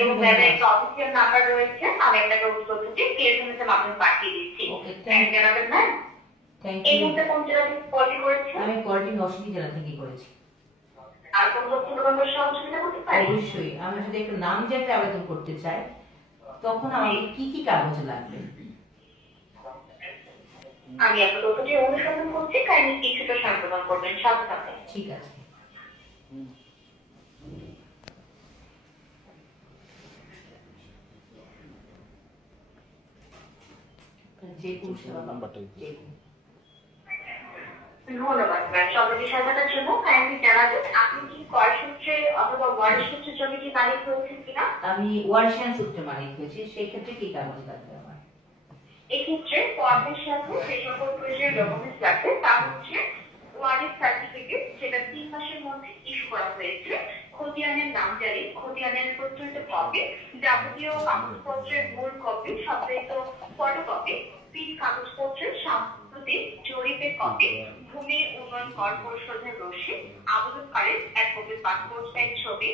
এবং ম্যামের একটা অফিসিয়াল নাম্বার রয়েছে আমি আপনাকে ওই তথ্যটি এসএমএস এর মাধ্যমে পাঠিয়ে দিচ্ছি। জানাবেন ম্যাম থ্যাংক এই ইউ মুহূর্তে কোন জেলা থেকে কল করেছে? আমি কলটি নরসিংদী জেলা থেকে করেছি। আর কোন তথ্য সহযোগিতা করতে পারি? অবশ্যই। আমি যদি একটু নাম জানতে আবেদন করতে চাই তখন আমাকে কি কি কাগজ লাগবে? আমি আপনার তথ্যটি অনুসন্ধান করছি কাইন্ডলি কিছুটা সংশোধন করবেন সাথে সাথে ঠিক আছে। যে কোনো সেবা নাম্বারটা। ধন্যবাদ ম্যাম সবাইকে সাজানোর জন্য কাইন্ডলি জানাবেন আপনি কি কয় সূত্রে অথবা মালিক হয়েছেন কিনা? আমি ওয়ার্শিয়ান সূত্রে মালিক হয়েছি সেই ক্ষেত্রে কি কাগজ লাগবে আমার? এক্ষেত্রে ফর্মের সাথে যে সকল প্রয়োজনীয় ডকুমেন্টস লাগবে তা হচ্ছে সার্টিফিকেট যেটা তিন মাসের মধ্যে ইস্যু করা হয়েছে। খতিয়ানের নাম জারি খতিয়ানের প্রত্যয়িত কপি যাবতীয় কাগজপত্রের মূল কপি সম্পৃক্ত ফটোকপি কপি ভূমি উন্নয়ন কর পরিষদের রসিদ আবেদনকারীর এক কপি পাসপোর্ট সাইজ ছবি